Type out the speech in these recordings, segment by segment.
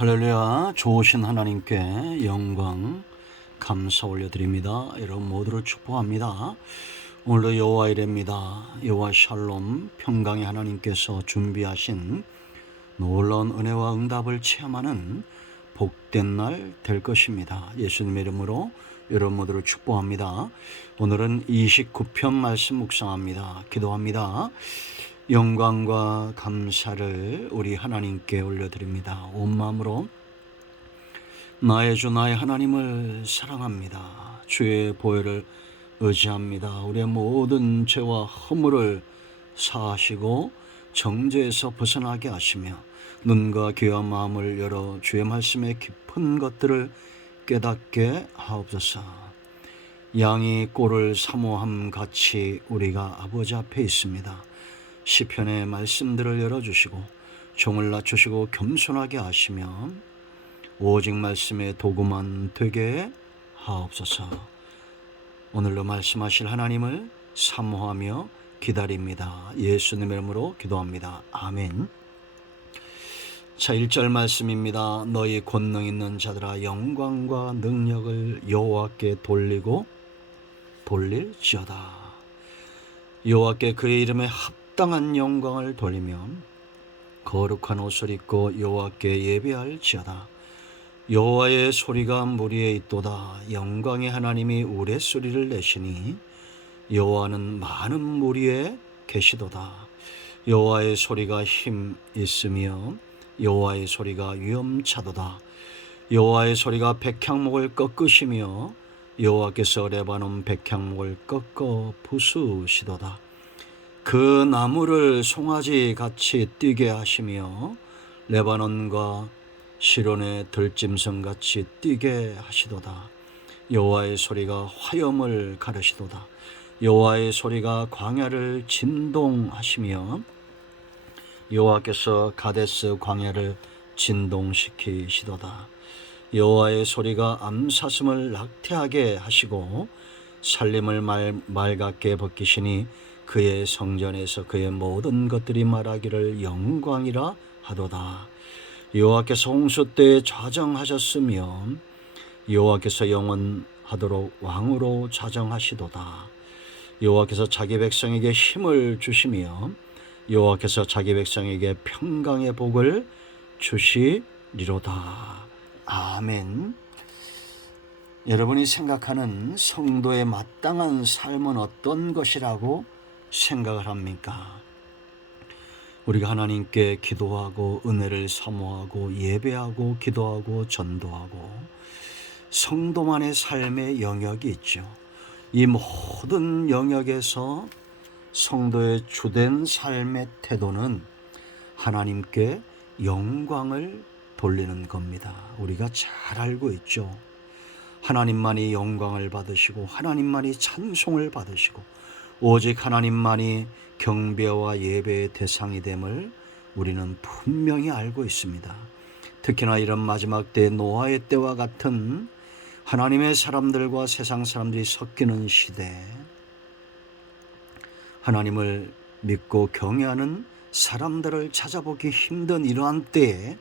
할렐루야. 좋으신 하나님께 영광 감사 올려드립니다. 여러분 모두를 축복합니다. 오늘도 여호와 이레입니다. 여호와 샬롬 평강의 하나님께서 준비하신 놀라운 은혜와 응답을 체험하는 복된 날 될 것입니다. 예수님의 이름으로 여러분 모두를 축복합니다. 오늘은 29편 말씀 묵상합니다. 기도합니다. 영광과 감사를 우리 하나님께 올려드립니다. 온 마음으로 나의 주 나의 하나님을 사랑합니다. 주의 보혈을 의지합니다. 우리의 모든 죄와 허물을 사하시고 정죄에서 벗어나게 하시며 눈과 귀와 마음을 열어 주의 말씀의 깊은 것들을 깨닫게 하옵소서. 양이 꼴을 사모함 같이 우리가 아버지 앞에 있습니다. 시편의 말씀들을 열어주시고 종을 낮추시고 겸손하게 하시며 오직 말씀의 도구만 되게 하옵소서. 오늘로 말씀하실 하나님을 사모하며 기다립니다. 예수님의 이름으로 기도합니다. 아멘. 자, 1절 말씀입니다. 너희 권능 있는 자들아 영광과 능력을 여호와께 돌릴지어다. 여호와께 그의 이름에 합당한 영광을 돌리며 거룩한 옷을 입고 여호와께 예배할지어다. 여호와의 소리가 무리에 있도다. 영광의 하나님이 우레소리를 내시니 여호와는 많은 무리에 계시도다. 여호와의 소리가 힘 있으며 여호와의 소리가 위엄차도다. 여호와의 소리가 백향목을 꺾으시며 여호와께서 레바논 백향목을 꺾어 부수시도다. 그 나무를 송아지 같이 뛰게 하시며 레바논과 시론의 들짐승 같이 뛰게 하시도다. 여호와의 소리가 화염을 가르시도다. 여호와의 소리가 광야를 진동하시며 여호와께서 가데스 광야를 진동시키시도다. 여호와의 소리가 암사슴을 낙태하게 하시고 살림을 맑게 벗기시니 그의 성전에서 그의 모든 것들이 말하기를 영광이라 하도다. 여호와께서 홍수 때에 좌정하셨으며 여호와께서 영원하도록 왕으로 좌정하시도다. 여호와께서 자기 백성에게 힘을 주시며 여호와께서 자기 백성에게 평강의 복을 주시리로다. 아멘. 여러분이 생각하는 성도의 마땅한 삶은 어떤 것이라고 생각을 합니까? 우리가 하나님께 기도하고 은혜를 사모하고 예배하고 기도하고 전도하고 성도만의 삶의 영역이 있죠. 이 모든 영역에서 성도의 주된 삶의 태도는 하나님께 영광을 돌리는 겁니다. 우리가 잘 알고 있죠. 하나님만이 영광을 받으시고 하나님만이 찬송을 받으시고 오직 하나님만이 경배와 예배의 대상이 됨을 우리는 분명히 알고 있습니다. 특히나 이런 마지막 때 노아의 때와 같은 하나님의 사람들과 세상 사람들이 섞이는 시대, 하나님을 믿고 경외하는 사람들을 찾아보기 힘든 이러한 때에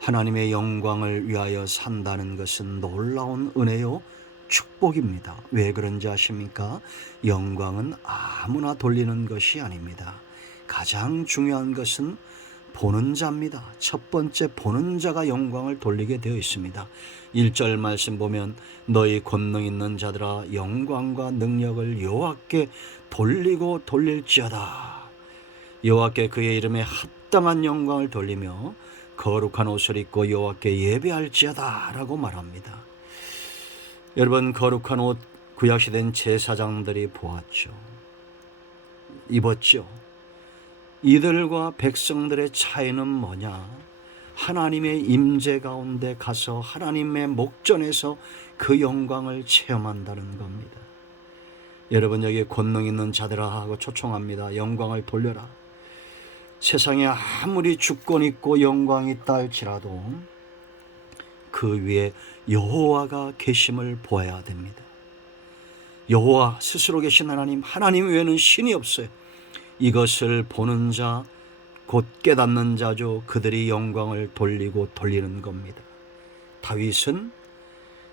하나님의 영광을 위하여 산다는 것은 놀라운 은혜요 축복입니다. 왜 그런지 아십니까? 영광은 아무나 돌리는 것이 아닙니다. 가장 중요한 것은 보는 자입니다. 첫 번째 보는 자가 영광을 돌리게 되어 있습니다. 1절 말씀 보면 너희 권능 있는 자들아 영광과 능력을 여호와께 돌릴지어다. 여호와께 그의 이름에 합당한 영광을 돌리며 거룩한 옷을 입고 여호와께 예배할지어다 라고 말합니다. 여러분, 거룩한 옷 구약시대는 제사장들이 보았죠. 입었죠. 이들과 백성들의 차이는 뭐냐? 하나님의 임재 가운데 가서 하나님의 목전에서 그 영광을 체험한다는 겁니다. 여러분, 여기 권능 있는 자들아 하고 초청합니다. 영광을 돌려라. 세상에 아무리 주권 있고 영광이 있다 할지라도 그 위에 여호와가 계심을 보아야 됩니다. 여호와 스스로 계신 하나님 외에는 신이 없어요. 이것을 보는 자, 곧 깨닫는 자죠. 그들이 영광을 돌리고 돌리는 겁니다. 다윗은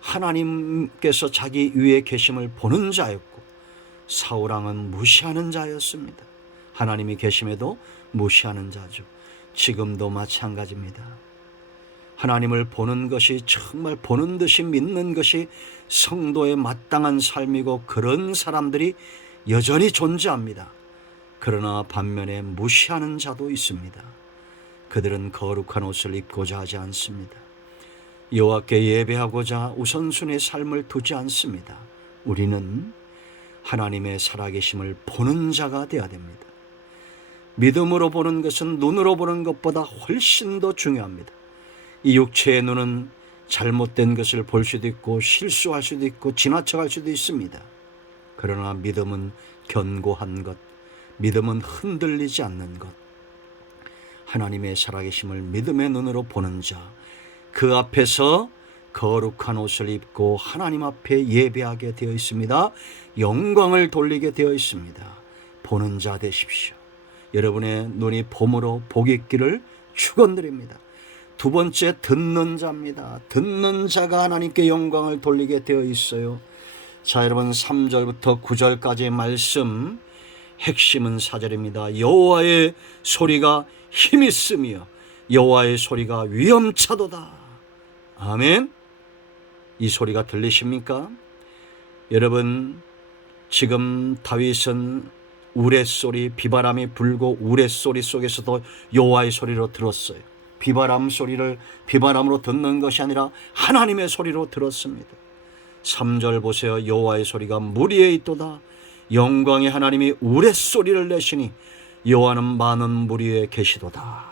하나님께서 자기 위에 계심을 보는 자였고 사울왕은 무시하는 자였습니다. 하나님이 계심에도 무시하는 자죠. 지금도 마찬가지입니다. 하나님을 보는 것이 정말 보는 듯이 믿는 것이 성도의 마땅한 삶이고 그런 사람들이 여전히 존재합니다. 그러나 반면에 무시하는 자도 있습니다. 그들은 거룩한 옷을 입고자 하지 않습니다. 여호와께 예배하고자 우선순위의 삶을 두지 않습니다. 우리는 하나님의 살아계심을 보는 자가 되어야 됩니다. 믿음으로 보는 것은 눈으로 보는 것보다 훨씬 더 중요합니다. 이 육체의 눈은 잘못된 것을 볼 수도 있고 실수할 수도 있고 지나쳐갈 수도 있습니다. 그러나 믿음은 견고한 것, 믿음은 흔들리지 않는 것, 하나님의 살아계심을 믿음의 눈으로 보는 자, 그 앞에서 거룩한 옷을 입고 하나님 앞에 예배하게 되어 있습니다. 영광을 돌리게 되어 있습니다. 보는 자 되십시오. 여러분의 눈이 봄으로 복이 있기를 축원드립니다. 두 번째, 듣는 자입니다. 듣는 자가 하나님께 영광을 돌리게 되어 있어요. 자, 여러분 3절부터 9절까지의 말씀 핵심은 4절입니다. 여호와의 소리가 힘이 있으며 여호와의 소리가 위엄차도다. 아멘. 이 소리가 들리십니까? 여러분, 지금 다윗은 우레소리, 비바람이 불고 우레소리 속에서도 여호와의 소리로 들었어요. 비바람 소리를 비바람으로 듣는 것이 아니라 하나님의 소리로 들었습니다. 3절 보세요. 여호와의 소리가 물 위에 있도다. 영광의 하나님이 우레소리를 내시니 여호와는 많은 물 위에 계시도다.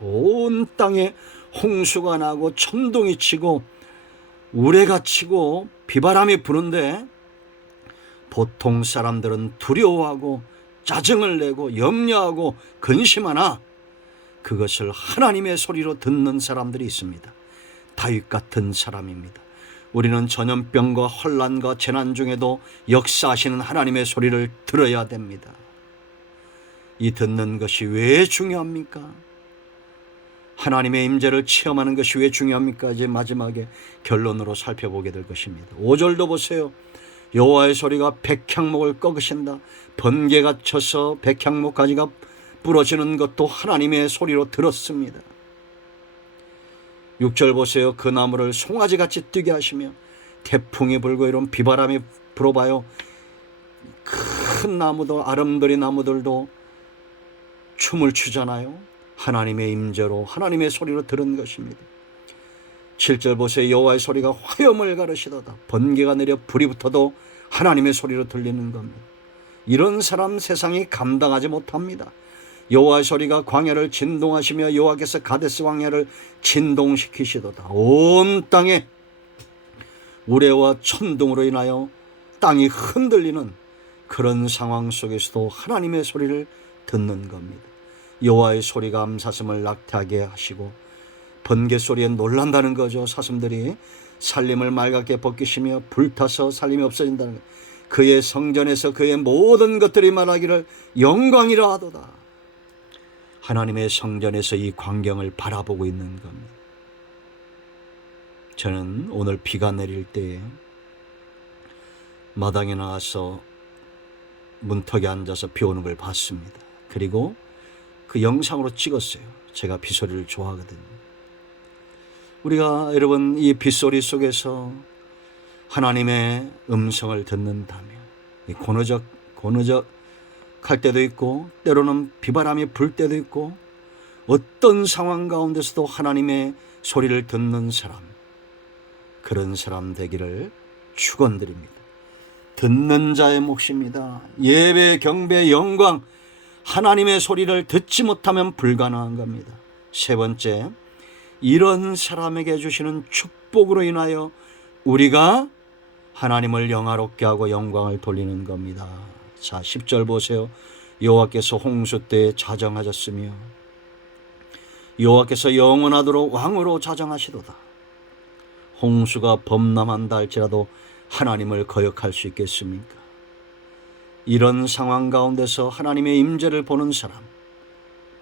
온 땅에 홍수가 나고 천둥이 치고 우레가 치고 비바람이 부는데 보통 사람들은 두려워하고 짜증을 내고 염려하고 근심하나 그것을 하나님의 소리로 듣는 사람들이 있습니다. 다윗 같은 사람입니다. 우리는 전염병과 혼란과 재난 중에도 역사하시는 하나님의 소리를 들어야 됩니다. 이 듣는 것이 왜 중요합니까? 하나님의 임재를 체험하는 것이 왜 중요합니까? 이제 마지막에 결론으로 살펴보게 될 것입니다. 5절도 보세요. 여호와의 소리가 백향목을 꺾으신다. 번개가 쳐서 백향목 가지가 부러지는 것도 하나님의 소리로 들었습니다. 6절 보세요. 그 나무를 송아지같이 뛰게 하시며 태풍이 불고 이런 비바람이 불어봐요. 큰 나무도 아름드리 나무들도 춤을 추잖아요. 하나님의 임재로 하나님의 소리로 들은 것입니다. 7절 보세요. 여호와의 소리가 화염을 가르시도다. 번개가 내려 불이 붙어도 하나님의 소리로 들리는 겁니다. 이런 사람 세상이 감당하지 못합니다. 여호와의 소리가 광야를 진동하시며 여호와께서 가데스 광야를 진동시키시도다. 온 땅에 우레와 천둥으로 인하여 땅이 흔들리는 그런 상황 속에서도 하나님의 소리를 듣는 겁니다. 여호와의 소리가 암사슴을 낙태하게 하시고 번개 소리에 놀란다는 거죠. 사슴들이 살림을 맑게 벗기시며 불타서 살림이 없어진다는 것. 그의 성전에서 그의 모든 것들이 말하기를 영광이라 하도다. 하나님의 성전에서 이 광경을 바라보고 있는 겁니다. 저는 오늘 비가 내릴 때에 마당에 나가서 문턱에 앉아서 비 오는 걸 봤습니다. 그리고 그 영상으로 찍었어요. 제가 빗소리를 좋아하거든요. 우리가 여러분 이 빗소리 속에서 하나님의 음성을 듣는다면 고느적 할 때도 있고 때로는 비바람이 불 때도 있고 어떤 상황 가운데서도 하나님의 소리를 듣는 사람, 그런 사람 되기를 축원드립니다. 듣는 자의 몫입니다. 예배, 경배, 영광, 하나님의 소리를 듣지 못하면 불가능한 겁니다. 세 번째, 이런 사람에게 주시는 축복으로 인하여 우리가 하나님을 영화롭게 하고 영광을 돌리는 겁니다. 자, 10절 보세요. 여호와께서 홍수 때에 자정하셨으며 여호와께서 영원하도록 왕으로 자정하시도다. 홍수가 범람한다 할지라도 하나님을 거역할 수 있겠습니까? 이런 상황 가운데서 하나님의 임재를 보는 사람,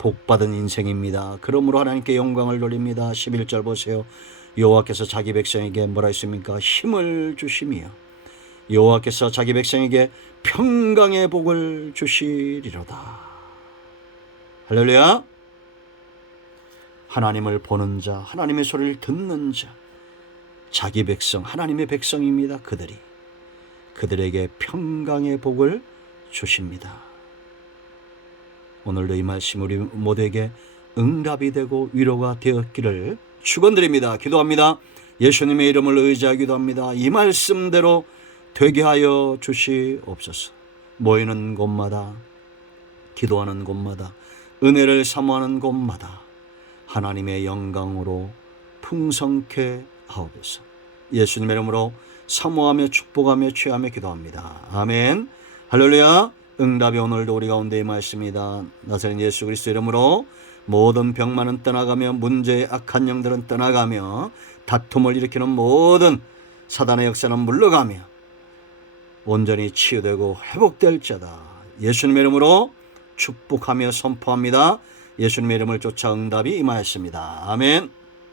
복받은 인생입니다. 그러므로 하나님께 영광을 돌립니다. 11절 보세요. 여호와께서 자기 백성에게 뭐라 했습니까? 힘을 주시며 여호와께서 자기 백성에게 평강의 복을 주시리로다. 할렐루야. 하나님을 보는 자, 하나님의 소리를 듣는 자, 자기 백성, 하나님의 백성입니다. 그들에게 평강의 복을 주십니다. 오늘도 이 말씀 우리 모두에게 응답이 되고 위로가 되었기를 축원드립니다. 기도합니다. 예수님의 이름을 의지하기도 합니다. 이 말씀대로 되게 하여 주시옵소서. 모이는 곳마다, 기도하는 곳마다, 은혜를 사모하는 곳마다 하나님의 영광으로 풍성케 하옵소서. 예수님의 이름으로 사모하며 축복하며 취하며 기도합니다. 아멘. 할렐루야. 응답이 오늘도 우리 가운데 임하였습니다. 나사렛 예수 그리스도 이름으로 모든 병만은 떠나가며 문제의 악한 영들은 떠나가며 다툼을 일으키는 모든 사단의 역사는 물러가며 온전히 치유되고 회복될지어다. 예수님의 이름으로 축복하며 선포합니다. 예수님의 이름을 쫓아 응답이 임하였습니다. 아멘.